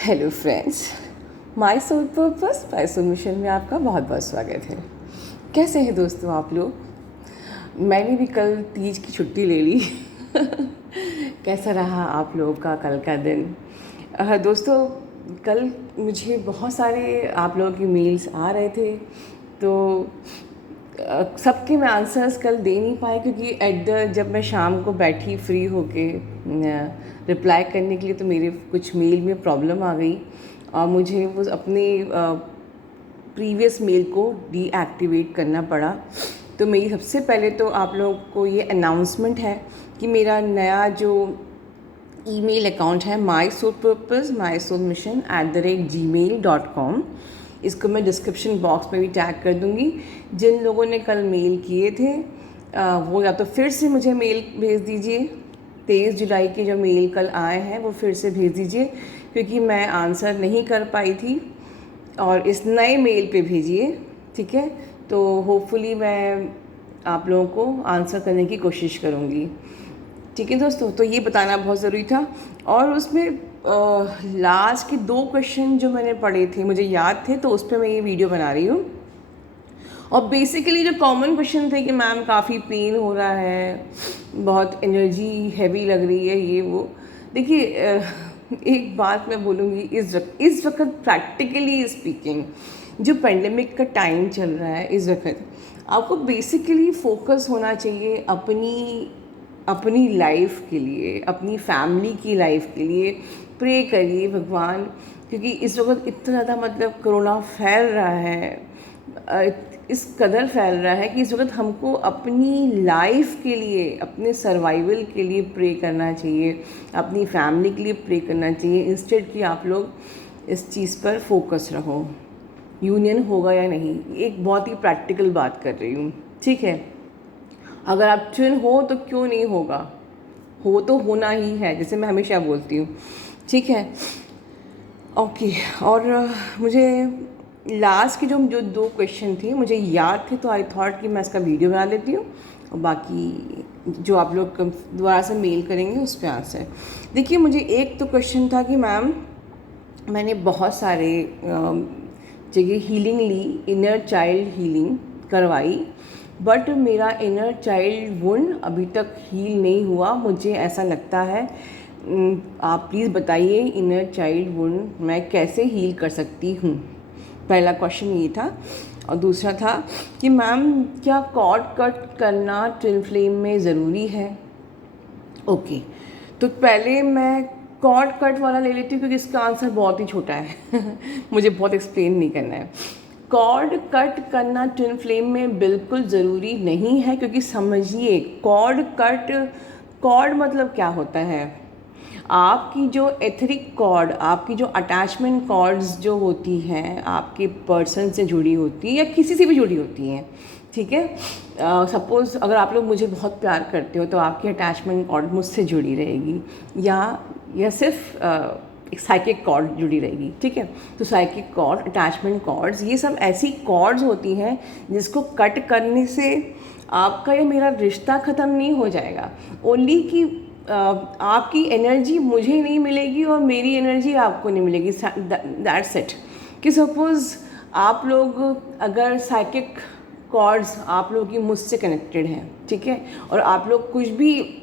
Hello friends, my soul purpose my soul mission में आपका बहुत बहुत स्वागत है। कैसे हैं दोस्तों आप लोग? मैंने भी कल तीज की छुट्टी ले ली। कैसा रहा आप लोगों का कल का दिन? दोस्तों, कल मुझे बहुत सारे आप लोगों की मेल्स आ रहे थे, तो सबके मैं आंसर्स कल दे नहीं पाए क्योंकि जब मैं शाम को बैठी फ्री होके रिप्लाई करने के लिए, तो मेरे कुछ मेल में प्रॉब्लम आ गई और मुझे वो अपने प्रीवियस मेल को डीएक्टिवेट करना पड़ा। तो मेरी सबसे पहले तो आप लोगों को ये अनाउंसमेंट है कि मेरा नया जो ईमेल अकाउंट है mysoulpurpose@gmail.com, इसको मैं डिस्क्रिप्शन बॉक्स में भी टैग कर दूँगी। जिन लोगों ने कल मेल किए थे वो या तो फिर से मुझे मेल भेज दीजिए। 23 जुलाई के जो मेल कल आए हैं वो फिर से भेज दीजिए क्योंकि मैं आंसर नहीं कर पाई थी, और इस नए मेल पे भेजिए, ठीक है? तो होपफुली मैं आप लोगों को आंसर करने की कोशिश करूँगी, ठीक है दोस्तों? तो ये बताना बहुत ज़रूरी था। और उसमें लास्ट के 2 क्वेश्चन जो मैंने पढ़े थे मुझे याद थे, तो उस पर मैं ये वीडियो बना रही हूँ। और बेसिकली जो कॉमन क्वेश्चन थे कि मैम काफ़ी पेन हो रहा है, बहुत एनर्जी हैवी लग रही है, ये वो। देखिए, एक बात मैं बोलूँगी, इस वक्त प्रैक्टिकली स्पीकिंग जो पेंडेमिक का टाइम चल रहा है, इस वक्त आपको बेसिकली फोकस होना चाहिए अपनी लाइफ के लिए, अपनी फैमिली की लाइफ के लिए। प्रे करिए भगवान, क्योंकि इस वक्त इतना ज़्यादा मतलब कोरोना फैल रहा है, इस कदर फैल रहा है कि इस वक्त हमको अपनी लाइफ के लिए, अपने सर्वाइवल के लिए प्रे करना चाहिए, अपनी फैमिली के लिए प्रे करना चाहिए, इंस्टेड कि आप लोग इस चीज़ पर फोकस रहो। यूनियन होगा या नहीं, एक बहुत ही प्रैक्टिकल बात कर रही हूँ, ठीक है? अगर आप ट्विन हो तो क्यों नहीं होगा, हो तो होना ही है, जैसे मैं हमेशा बोलती हूँ, ठीक है? ओके। और मुझे लास्ट के जो 2 क्वेश्चन थे मुझे याद थे, तो आई थॉट कि मैं इसका वीडियो बना लेती हूँ और बाकी जो आप लोग दोबारा से मेल करेंगे उस पर आंसर। देखिए, मुझे एक तो क्वेश्चन था कि मैम मैंने बहुत सारे जगह हीलिंग ली, इनर चाइल्ड हीलिंग करवाई, बट मेरा इनर चाइल्ड वुंड अभी तक हील नहीं हुआ, मुझे ऐसा लगता है। आप प्लीज़ बताइए इनर चाइल्ड वुंड मैं कैसे हील कर सकती हूँ? पहला क्वेश्चन ये था। और दूसरा था कि मैम क्या कॉर्ड कट करना ट्विन फ्लेम में ज़रूरी है? ओके, तो पहले मैं कॉर्ड कट वाला ले लेती हूँ क्योंकि इसका आंसर बहुत ही छोटा है। मुझे बहुत एक्सप्लेन नहीं करना है। कॉर्ड कट करना ट्विन फ्लेम में बिल्कुल ज़रूरी नहीं है, क्योंकि समझिए, कॉर्ड मतलब क्या होता है? आपकी जो एथरिक कॉर्ड, आपकी जो अटैचमेंट कॉर्ड्स जो होती हैं, आपके पर्सन से जुड़ी होती हैं या किसी से भी जुड़ी होती हैं, ठीक है? सपोज़ अगर आप लोग मुझे बहुत प्यार करते हो तो आपकी अटैचमेंट कॉर्ड मुझसे जुड़ी रहेगी, या सिर्फ एक साइकिक कॉर्ड जुड़ी रहेगी, ठीक है? तो साइकिक कॉर्ड, अटैचमेंट कॉर्ड्स, ये सब ऐसी कॉर्ड्स होती हैं जिसको कट करने से आपका या मेरा रिश्ता ख़त्म नहीं हो जाएगा, ओनली कि आपकी एनर्जी मुझे नहीं मिलेगी और मेरी एनर्जी आपको नहीं मिलेगी, दैट्स इट। कि सपोज़ आप लोग अगर साइकिक कॉर्ड्स आप लोगों की मुझसे कनेक्टेड हैं, ठीक है? और आप लोग कुछ भी,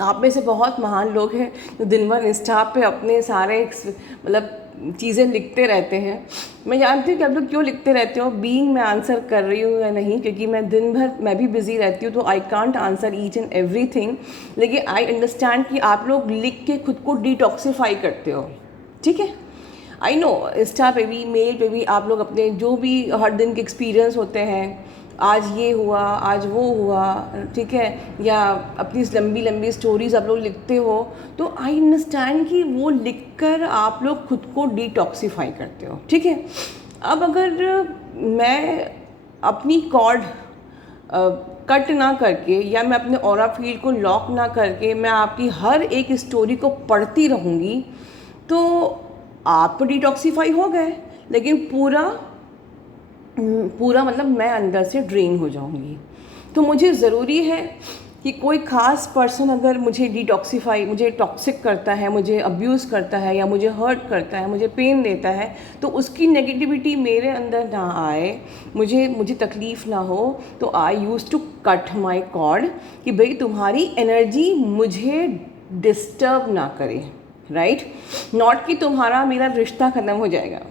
आप में से बहुत महान लोग हैं जो दिन भर इंस्टा पे अपने सारे मतलब चीज़ें लिखते रहते हैं। मैं जानती हूँ कि आप लोग क्यों लिखते रहते हो, बीइंग मैं आंसर कर रही हूँ या नहीं, क्योंकि मैं दिन भर मैं भी बिज़ी रहती हूँ, तो I can't answer each and everything. लेकिन आई अंडरस्टैंड कि आप लोग लिख के खुद को डिटॉक्सीफाई करते हो, ठीक है? आई नो, इंस्टा पे भी, मेल पे भी आप लोग अपने जो भी हर दिन के एक्सपीरियंस होते हैं, आज ये हुआ, आज वो हुआ, ठीक है, या अपनी लंबी लंबी स्टोरीज़ आप लोग लिखते हो, तो आई अंडरस्टैंड कि वो लिखकर आप लोग खुद को डिटॉक्सीफाई करते हो, ठीक है? अब अगर मैं अपनी कॉर्ड कट ना करके, या मैं अपने ऑरा फील्ड को लॉक ना करके मैं आपकी हर एक स्टोरी को पढ़ती रहूँगी, तो आप डिटॉक्सीफाई हो गए, लेकिन पूरा मतलब मैं अंदर से ड्रेन हो जाऊंगी। तो मुझे ज़रूरी है कि कोई ख़ास पर्सन अगर मुझे डिटॉक्सीफाई, मुझे टॉक्सिक करता है, मुझे अब्यूज़ करता है या मुझे हर्ट करता है, मुझे पेन देता है, तो उसकी नेगेटिविटी मेरे अंदर ना आए, मुझे तकलीफ़ ना हो, तो I use to cut my cord कि भाई तुम्हारी एनर्जी मुझे डिस्टर्ब ना करे, राइट? नॉट कि तुम्हारा मेरा रिश्ता ख़त्म हो जाएगा।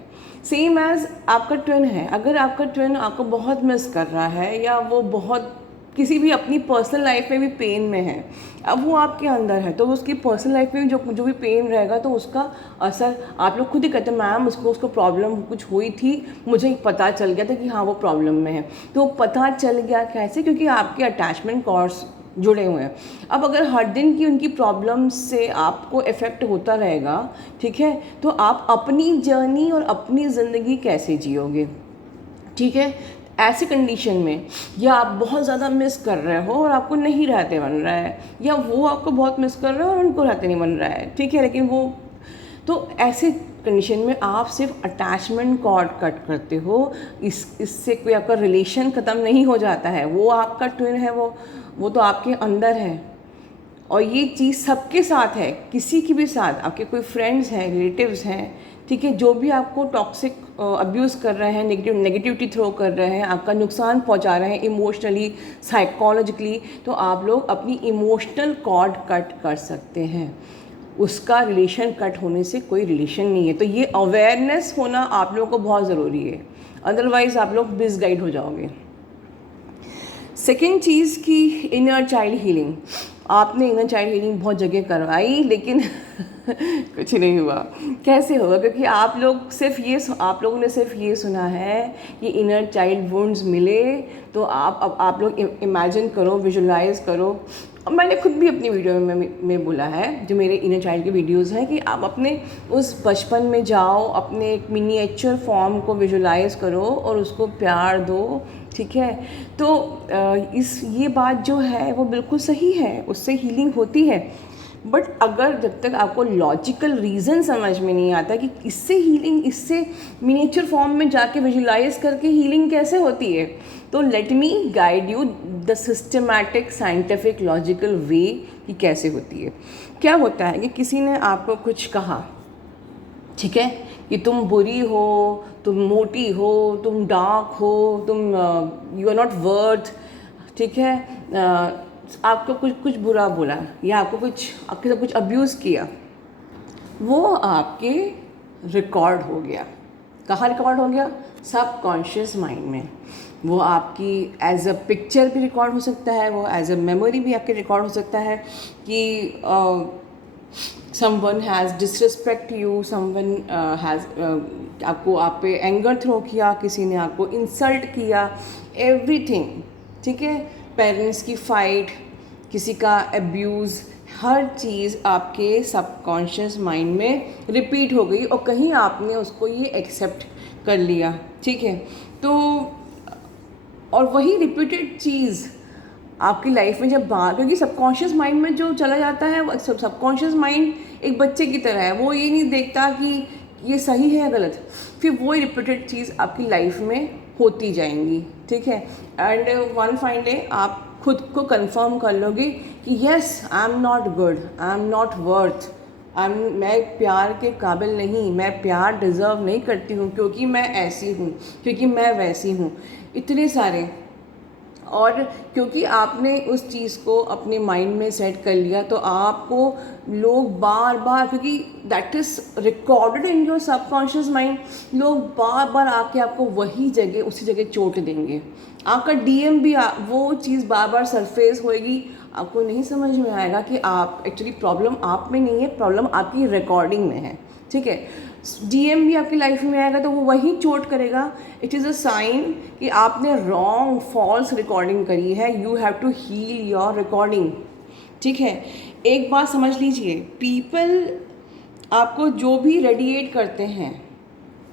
सेम एज़ आपका ट्विन है, अगर आपका ट्विन आपको बहुत मिस कर रहा है या वो बहुत किसी भी अपनी पर्सनल लाइफ में भी पेन में है, अब वो आपके अंदर है, तो उसकी पर्सनल लाइफ में जो भी पेन रहेगा तो उसका असर आप लोग खुद ही कहते हैं, मैम उसको प्रॉब्लम कुछ हुई थी, मुझे पता चल गया था कि हाँ वो प्रॉब्लम में है। तो पता चल गया कैसे? क्योंकि आपके अटैचमेंट कॉर्ड्स जुड़े हुए हैं। अब अगर हर दिन की उनकी प्रॉब्लम से आपको इफ़ेक्ट होता रहेगा, ठीक है, तो आप अपनी जर्नी और अपनी ज़िंदगी कैसे जियोगे? ठीक है, ऐसी कंडीशन में या आप बहुत ज़्यादा मिस कर रहे हो और आपको नहीं रहते बन रहा है, या वो आपको बहुत मिस कर रहे हो और उनको रहते नहीं बन रहा है, ठीक है, लेकिन वो तो ऐसे कंडीशन में आप सिर्फ अटैचमेंट कॉर्ड कट करते हो, इससे कोई आपका रिलेशन ख़त्म नहीं हो जाता है। वो आपका ट्विन है, वो तो आपके अंदर है, और ये चीज़ सबके साथ है, किसी की भी साथ, आपके कोई फ्रेंड्स हैं, रिलेटिव्स हैं, ठीक है, जो भी आपको टॉक्सिक अब्यूज़ कर रहे हैं, नेगेटिविटी थ्रो कर रहे हैं, आपका नुकसान पहुंचा रहे हैं इमोशनली, साइकोलॉजिकली, तो आप लोग अपनी इमोशनल कॉर्ड कट कर सकते हैं। उसका रिलेशन कट होने से कोई रिलेशन नहीं है। तो ये अवेयरनेस होना आप लोगों को बहुत ज़रूरी है, अदरवाइज़ आप लोग मिसगाइड हो जाओगे। सेकेंड चीज़ की इनर चाइल्ड हीलिंग। आपने इनर चाइल्ड हीलिंग बहुत जगह करवाई, लेकिन कुछ नहीं हुआ। कैसे होगा? क्योंकि आप लोगों ने सिर्फ ये सुना है कि इनर चाइल्ड वुंड्स मिले, तो आप लोग इमेजिन करो, विजुलाइज करो। और मैंने खुद भी अपनी वीडियो में बोला है, जो मेरे इनर चाइल्ड के वीडियोस हैं, कि आप अपने उस बचपन में जाओ, अपने एक मिनिएचर फॉर्म को विजुलाइज करो और उसको प्यार दो, ठीक है। तो ये बात जो है वो बिल्कुल सही है, उससे हीलिंग होती है। बट अगर जब तक आपको लॉजिकल रीज़न समझ में नहीं आता कि इससे मिनिएचर फॉर्म में जाके विजुलाइज करके हीलिंग कैसे होती है, तो let me guide you the systematic scientific logical वे कि कैसे होती है। क्या होता है कि किसी ने आपको कुछ कहा, ठीक है, कि तुम बुरी हो, तुम मोटी हो, तुम डार्क हो, तुम यू आर नॉट वर्थ, ठीक है, आपको कुछ बुरा बोला या आपके साथ कुछ अब्यूज़ किया, वो आपके रिकॉर्ड हो गया। कहाँ रिकॉर्ड हो गया? सबकॉन्शियस माइंड में। वो आपकी एज अ पिक्चर भी रिकॉर्ड हो सकता है, वो एज अ मेमोरी भी आपके रिकॉर्ड हो सकता है कि someone has disrespect you, someone has आपको आप पे एंगर थ्रो किया, किसी ने आपको इंसल्ट किया, एवरीथिंग, ठीक है, पेरेंट्स की फाइट, किसी का अब्यूज़, हर चीज़ आपके सबकॉन्शियस माइंड में रिपीट हो गई और कहीं आपने उसको ये एक्सेप्ट कर लिया, ठीक है। तो और वही रिपीटेड चीज़ आपकी लाइफ में जब क्योंकि सबकॉन्शियस माइंड में जो चला जाता है, सबकॉन्शियस माइंड एक बच्चे की तरह है, वो ये नहीं देखता कि ये सही है या गलत, फिर वो रिपीटेड चीज़ आपकी लाइफ में होती जाएंगी, ठीक है। एंड वन फाइन डे आप खुद को कंफर्म कर लोगे कि yes, I am not good, I am not worth, मैं प्यार के काबिल नहीं, मैं प्यार डिज़र्व नहीं करती हूँ, क्योंकि मैं ऐसी हूँ, क्योंकि मैं वैसी हूँ, इतने सारे। और क्योंकि आपने उस चीज़ को अपने माइंड में सेट कर लिया, तो आपको लोग बार बार, क्योंकि that is recorded in your subconscious mind, लोग बार बार आके आपको उसी जगह चोट देंगे। आपका डीएम भी वो चीज़ बार बार सरफेस होएगी, आपको नहीं समझ में आएगा कि आप एक्चुअली प्रॉब्लम आप में नहीं है, प्रॉब्लम आपकी रिकॉर्डिंग में है, ठीक है। डीएम भी आपकी लाइफ में आएगा तो वो वही चोट करेगा। इट इज़ अ साइन कि आपने रॉन्ग फॉल्स रिकॉर्डिंग करी है। You have to heal your recording, ठीक है। एक बात समझ लीजिए, पीपल आपको जो भी रेडिएट करते हैं,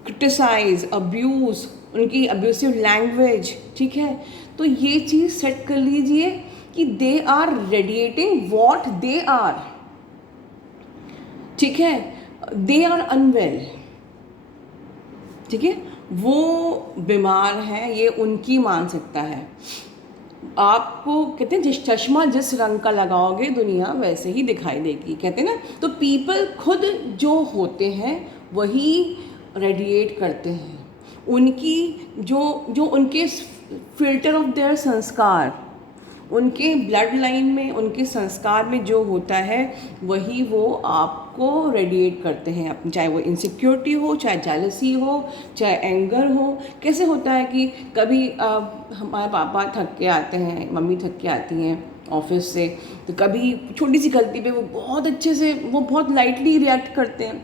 क्रिटिसाइज, अब्यूज़, उनकी अब्यूसिव लैंग्वेज, ठीक है, तो ये चीज़ सेट कर लीजिए कि they are radiating what they are, ठीक है, दे आर अनवेल, ठीक है, वो बीमार है, ये उनकी मानसिकता है। आपको कहते हैं जिस चश्मा जिस रंग का लगाओगे दुनिया वैसे ही दिखाई देगी, कहते हैं ना। तो पीपल खुद जो होते हैं वही रेडिएट करते हैं। उनकी जो जो उनके फिल्टर ऑफ देयर संस्कार, उनके ब्लड लाइन में, उनके संस्कार में जो होता है वही वो आपको रेडिएट करते हैं अपनी, चाहे वो इनसिक्योरिटी हो, चाहे जेलसी हो, चाहे एंगर हो। कैसे होता है कि कभी हमारे पापा थक के आते हैं, मम्मी थक के आती हैं ऑफिस से, तो कभी छोटी सी गलती पे वो बहुत अच्छे से, वो बहुत लाइटली रिएक्ट करते हैं,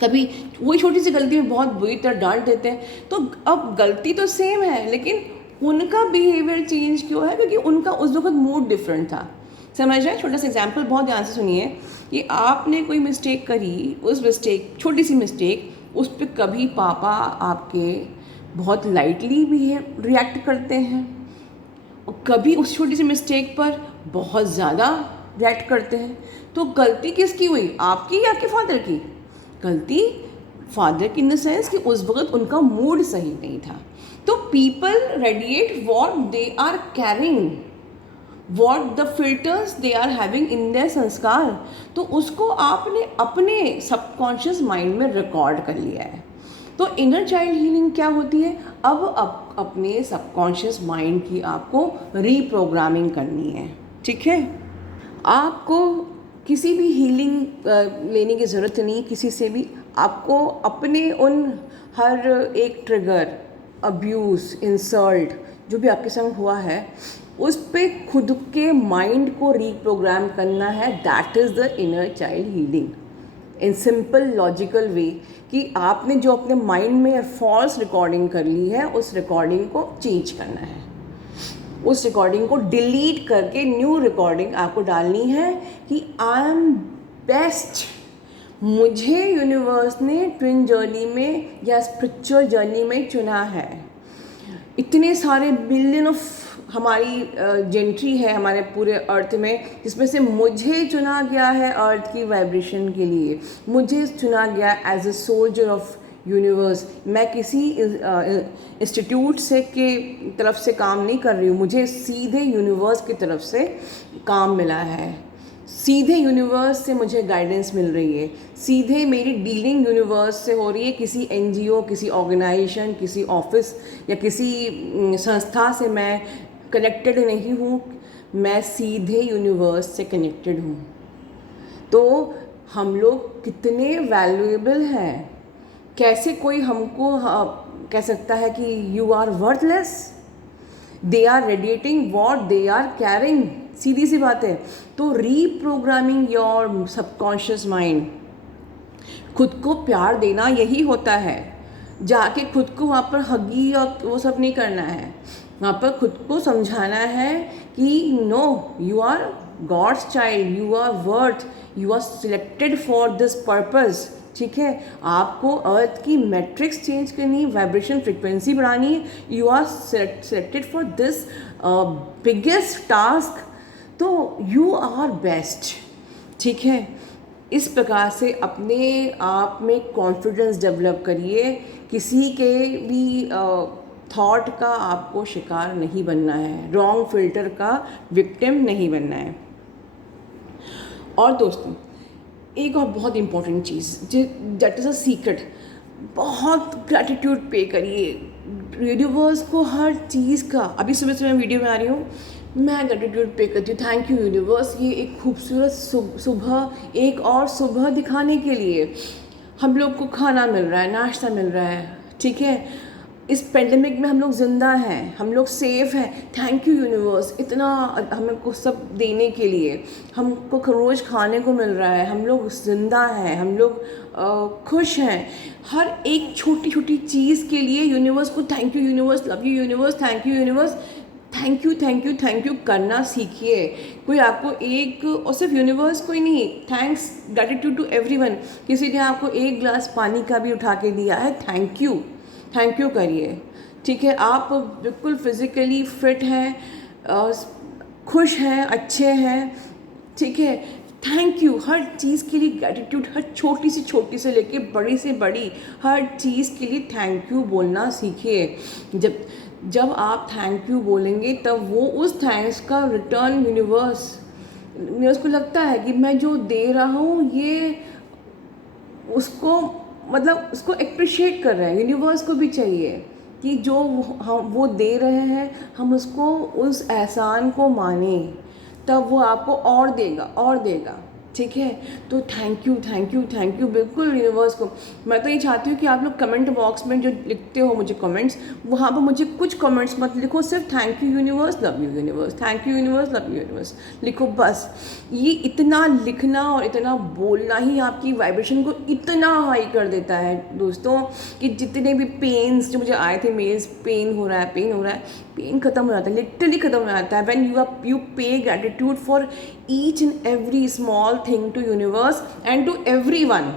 कभी वही छोटी सी गलती में बहुत बुरी तरह डांट देते हैं। तो अब गलती तो सेम है, लेकिन उनका बिहेवियर चेंज क्यों है? क्योंकि उनका उस वक्त मूड डिफरेंट था। समझ रहे हैं? छोटा सा एग्जाम्पल बहुत ध्यान से सुनिए कि आपने कोई मिस्टेक करी, उस मिस्टेक, छोटी सी मिस्टेक, उस पर कभी पापा आपके बहुत लाइटली बिहेव रिएक्ट करते हैं और कभी उस छोटी सी मिस्टेक पर बहुत ज़्यादा रिएक्ट करते हैं। तो गलती किसकी हुई, आपकी या आपके फादर की? गलती फादर की इन द सेंस कि उस वक्त उनका मूड सही नहीं था। तो people radiate what they are carrying, what the filters they are having in their sanskar. तो उसको आपने अपने सबकॉन्शियस माइंड में रिकॉर्ड कर लिया है। तो इनर चाइल्ड हीलिंग क्या होती है? अब अपने सबकॉन्शियस माइंड की आपको रीप्रोग्रामिंग करनी है। ठीक है, आपको किसी भी हीलिंग लेने की ज़रूरत नहीं, किसी से भी। आपको अपने उन हर एक ट्रिगर, अब्यूज़, इंसल्ट जो भी आपके संग हुआ है, उस पे खुद के माइंड को रीप्रोग्राम करना है। That is the inner child healing in simple logical वे, कि आपने जो अपने माइंड में फॉल्स रिकॉर्डिंग कर ली है उस रिकॉर्डिंग को चेंज करना है, उस रिकॉर्डिंग को डिलीट करके न्यू रिकॉर्डिंग आपको डालनी है कि आई एम बेस्ट। मुझे यूनिवर्स ने ट्विन जर्नी में या स्पिरिचुअल जर्नी में चुना है। इतने सारे बिलियन ऑफ हमारी जेंट्री है हमारे पूरे अर्थ में, जिसमें से मुझे चुना गया है अर्थ की वाइब्रेशन के लिए। मुझे चुना गया as a soldier of universe. मैं किसी इंस्टीट्यूट से के तरफ से काम नहीं कर रही हूँ, मुझे सीधे यूनिवर्स की तरफ से काम मिला है, सीधे यूनिवर्स से मुझे गाइडेंस मिल रही है, सीधे मेरी डीलिंग यूनिवर्स से हो रही है। किसी एनजीओ, किसी ऑर्गेनाइजेशन, किसी ऑफिस या किसी संस्था से मैं कनेक्टेड नहीं हूँ, मैं सीधे यूनिवर्स से कनेक्टेड हूँ। तो हम लोग कितने वैल्यूएबल हैं। कैसे कोई हमको कह सकता है कि you are worthless? They are radiating what they are carrying. सीधी सी बात है। तो रीप्रोग्रामिंग योर सबकॉन्शियस माइंड, खुद को प्यार देना यही होता है। जाके खुद को वहाँ पर हगी और वो सब नहीं करना है, वहाँ पर खुद को समझाना है कि no, you are God's child, you are worth, you are selected for this purpose. ठीक है, आपको अर्थ की मैट्रिक्स चेंज करनी है, वाइब्रेशन फ्रिक्वेंसी बढ़ानी है, you are selected for this biggest task, तो यू आर बेस्ट। ठीक है, इस प्रकार से अपने आप में कॉन्फिडेंस डेवलप करिए। किसी के भी थॉट का आपको शिकार नहीं बनना है, रॉन्ग फिल्टर का विक्टिम नहीं बनना है। और दोस्तों, एक और बहुत important cheese, that is a secret, बहुत ग्रैटिट्यूड पे करिए यूनिवर्स को हर चीज़ का। अभी सुबह से मैं वीडियो में आ रही हूँ, मैं ग्रैटिट्यूड पे करती हूँ, थैंक यू यूनिवर्स, ये एक खूबसूरत सुबह, एक और सुबह दिखाने के लिए हम लोग को खाना मिल रहा है, नाश्ता मिल रहा है। ठीक है, इस पेंडेमिक में हम लोग ज़िंदा हैं, हम लोग सेफ़ हैं। थैंक यू यूनिवर्स, इतना हमको सब देने के लिए। हमको रोज़ खाने को मिल रहा है, हम लोग ज़िंदा हैं, हम लोग खुश हैं। हर एक छोटी छोटी चीज़ के लिए यूनिवर्स को thank you universe, love you universe, thank you universe, thank you thank you thank you करना सीखिए। कोई आपको एक, और सिर्फ यूनिवर्स को ही नहीं, थैंक्स, ग्रैटिट्यूड टू एवरीवन। किसी ने आपको एक ग्लास पानी का भी उठा के दिया है, थैंक यू, थैंक यू करिए। ठीक है, आप बिल्कुल फिज़िकली फिट हैं, खुश हैं, अच्छे हैं। ठीक है, थैंक यू हर चीज़ के लिए, ग्रैटिट्यूड हर छोटी से लेके बड़ी से बड़ी हर चीज़ के लिए थैंक यू बोलना सीखिए। जब जब आप थैंक यू बोलेंगे तब वो उस थैंक्स का रिटर्न यूनिवर्स को लगता है कि मैं जो दे रहा हूँ ये उसको मतलब उसको अप्रिशिएट कर रहे हैं। यूनिवर्स को भी चाहिए कि जो हम वो दे रहे हैं हम उसको उस एहसान को माने, तब वो आपको और देगा और देगा। ठीक है, तो thank you thank you thank you बिल्कुल यूनिवर्स को। मैं तो ये चाहती हूँ कि आप लोग कमेंट बॉक्स में जो लिखते हो मुझे कमेंट्स, वहाँ पर मुझे कुछ कमेंट्स मत लिखो, सिर्फ thank you universe, love you universe, thank you universe, love you universe लिखो बस। ये इतना लिखना और इतना बोलना ही आपकी वाइब्रेशन को इतना हाई कर देता है दोस्तों, कि जितने भी पेन्स जो मुझे आए थे मेल्स, पेन हो रहा है पेन हो रहा है, पेन ख़त्म हो जाता है, लिटरली ख़त्म हो जाता है when you pay gratitude for each and every small thing to universe and to everyone.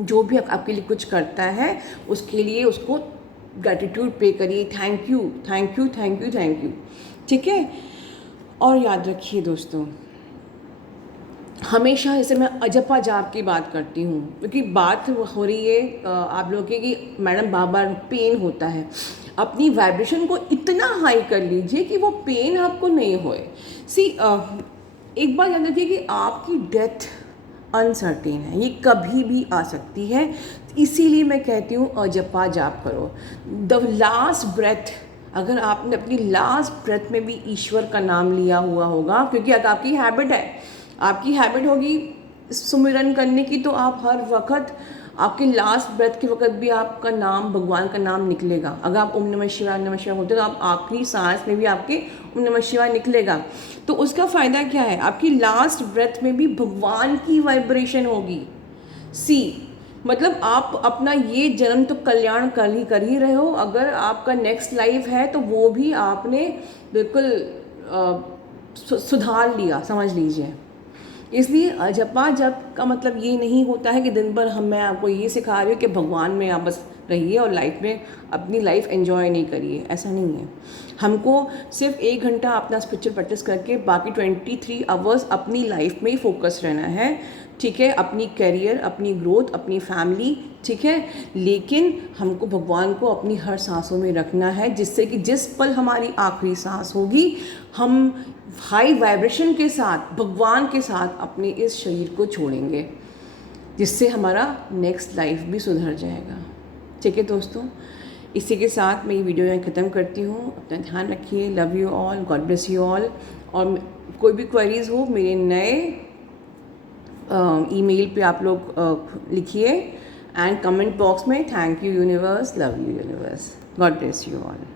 जो भी आपके लिए कुछ करता है उसके लिए उसको ग्रैटिट्यूड पे करिए, thank you thank you thank you thank you. ठीक है, और याद रखिए दोस्तों, हमेशा जैसे मैं अजपा जाप की बात करती हूँ, क्योंकि बात हो रही है आप लोगों की कि मैडम बार बार पेन होता है, अपनी वाइब्रेशन को इतना हाई कर लीजिए कि वो पेन आपको नहीं होए। एक बात याद रखिए कि आपकी डेथ अनसर्टेन है, ये कभी भी आ सकती है, इसीलिए मैं कहती हूँ अजपा जाप करो। द लास्ट ब्रेथ, अगर आपने अपनी लास्ट ब्रेथ में भी ईश्वर का नाम लिया हुआ होगा, क्योंकि अगर आपकी हैबिट है, आपकी हैबिट होगी सुमिरन करने की, तो आप हर वक्त आपके लास्ट ब्रेथ के वक्त भी आपका नाम, भगवान का नाम निकलेगा। अगर आप ओम नमः शिवाय होते तो आप आखिरी सांस में भी आपके ओम नमः शिवाय निकलेगा। तो उसका फ़ायदा क्या है, आपकी लास्ट ब्रेथ में भी भगवान की वाइब्रेशन होगी। मतलब आप अपना ये जन्म तो कल्याण कर ही रहे हो, अगर आपका नेक्स्ट लाइफ है तो वो भी आपने बिल्कुल सुधार लिया, समझ लीजिए। इसलिए अजपा जप का मतलब ये नहीं होता है कि दिन भर मैं आपको ये सिखा रही हूँ कि भगवान में आप बस रहिए और लाइफ में अपनी लाइफ एंजॉय नहीं करिए, ऐसा नहीं है। हमको सिर्फ 1 घंटा अपना स्पिरिचुअल प्रैक्टिस करके बाकी 23 आवर्स अपनी लाइफ में ही फोकस रहना है। ठीक है, अपनी करियर, अपनी ग्रोथ, अपनी फैमिली, ठीक है, लेकिन हमको भगवान को अपनी हर सांसों में रखना है, जिससे कि जिस पल हमारी आखिरी सांस होगी हम हाई वाइब्रेशन के साथ भगवान के साथ अपने इस शरीर को छोड़ेंगे, जिससे हमारा नेक्स्ट लाइफ भी सुधर जाएगा। ठीक है दोस्तों, इसी के साथ मैं ये वीडियो यहाँ ख़त्म करती हूँ। अपना ध्यान रखिए, love you all, God bless you all. और कोई भी क्वेरीज़ हो मेरे नए ईमेल पे आप लोग लिखिए, एंड कमेंट बॉक्स में thank you universe, love you universe, God bless you all.